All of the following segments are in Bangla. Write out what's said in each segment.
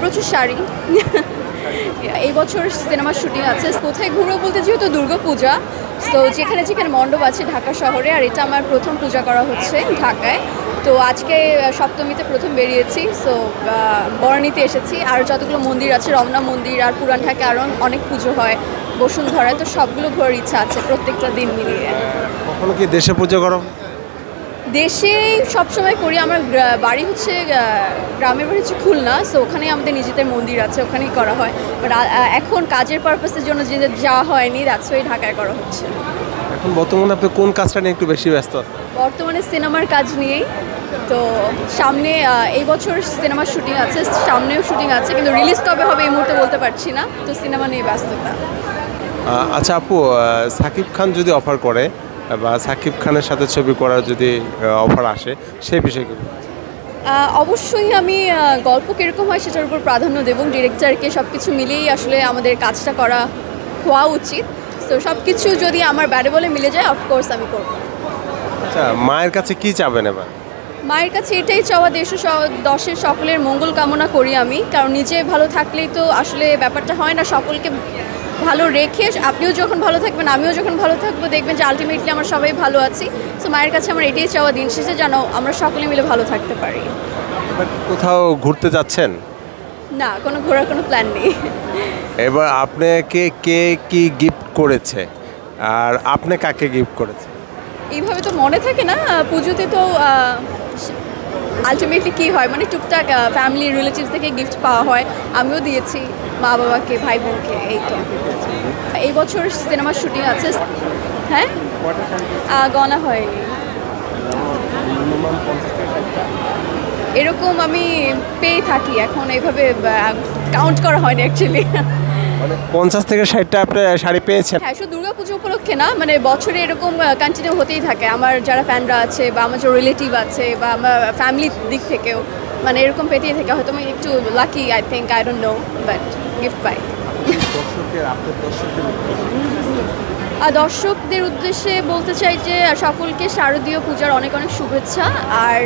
প্রচুর শাড়ি। এই বছর সিনেমার শুটিং আছে। কোথায় ঘুরবো বলতে, যেহেতু দুর্গাপূজা, তো যেখানে যেখানে মণ্ডপ আছে ঢাকা শহরে, আর এটা আমার প্রথম পূজা করা হচ্ছে ঢাকায়। তো আজকে সপ্তমীতে প্রথম বেরিয়েছি, সো বরণীতে এসেছি। আর যতগুলো মন্দির আছে, রমনা মন্দির আর পুরান ঢাকায় আরও অনেক পুজো হয় বসুন্ধরায়, তো সবগুলো ঘোরার ইচ্ছা আছে প্রত্যেকটা দিন মিলিয়ে। কখনো কি দেশে পুজো করো? দেশে সবসময় করি। আমার বাড়ি হচ্ছে গ্রামের বাড়ি হচ্ছে খুলনা, সো ওখানেই আমাদের নিজেদের মন্দির আছে, ওখানেই করা হয়। বাট এখন কাজের পারপাসের জন্য যে যাওয়া হয়নি, দ্যাটস ওয়াই ঢাকায় করা হচ্ছে। এখন বর্তমানে আপনি কোন কাজটা নিয়ে একটু বেশি ব্যস্ত আছেন? বর্তমানে সিনেমার কাজ নিয়েই। তো সামনে এই বছর সিনেমার শুটিং আছে, সামনেও শুটিং আছে, কিন্তু রিলিজ কবে হবে এই মুহূর্তে বলতে পারছি না। তো সিনেমা নিয়ে ব্যস্ততা। আচ্ছা আপু, সাকিব খান যদি অফার করে বা সাকিব খানের সাথে ছবি করার যদি অফার আসে, সেই বিষয়ে কি? অবশ্যই আমি গল্প কীরকম হয় সেটার উপর প্রাধান্য দেব। ডিরেক্টরকে সব কিছু মিলিয়েই আসলে আমাদের কাজটা করা হওয়া উচিত। তো সব কিছু যদি আমার ব্যাডে বলে মিলে যায়, অফকোর্স আমি করব। আচ্ছা, মায়ের কাছে কি চাবেন এবার? মায়ের কাছে এটাই চাওয়া, দেশের সকলের মঙ্গল কামনা করি আমি। কারণ নিজে ভালো থাকলেই তো আসলে ব্যাপারটা হয় না, সকলকে ভালো রেখে আপনিও যখন ভালো থাকবেন, আমিও যখন ভালো থাকবো, দেখবেন যে আলটিমেটলি আমরা সবাই ভালো আছি। সো মায়ের কাছে আমার এটাই চাওয়া, দিন শেষে যেন আমরা সকলে মিলে ভালো থাকতে পারি। কোথাও ঘুরতে যাচ্ছেন? না, কোনো ঘোরার কোনো প্ল্যান নেই। এবার আপনাকে কে কি গিফট করেছে আর আপনি কাকে গিফট করেছে? এইভাবে তো মনে থাকে না। পুজোতে তো আলটিমেটলি কী হয়, মানে টুকটাক ফ্যামিলি রিলেটিভস থেকে গিফট পাওয়া হয়। আমিও দিয়েছি মা বাবাকে, ভাই বোনকে, এই তো। এই বছর সিনেমার শুটিং আছে। হ্যাঁ, গণা হয়নি। এরকম আমি পেয়ে থাকি, এখন এইভাবে কাউন্ট করা হয়নি অ্যাকচুয়ালি। 50 থেকে 60টা আপনি শাড়ি পেয়েছেন? হ্যাঁ, শুধু দুর্গাপুজো উপলক্ষে না, মানে বছরে এরকম কন্টিনিউ হতেই থাকে। আমার যারা ফ্যানরা আছে বা আমার যে রিলেটিভ আছে বা আমার ফ্যামিলির দিক থেকেও, মানে এরকম পেতেই থাকে। হয়তো আমি একটু lucky, I think, I don't know, but gift পাই। দর্শকদের উদ্দেশ্যে বলতে চাই যে সকলকে শারদীয় পূজার অনেক অনেক শুভেচ্ছা। আর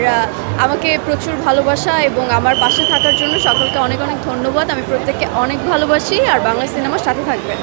আমাকে প্রচুর ভালোবাসা এবং আমার পাশে থাকার জন্য সকলকে অনেক অনেক ধন্যবাদ। আমি প্রত্যেককে অনেক ভালোবাসি, আর বাংলা সিনেমার সাথে থাকবেন।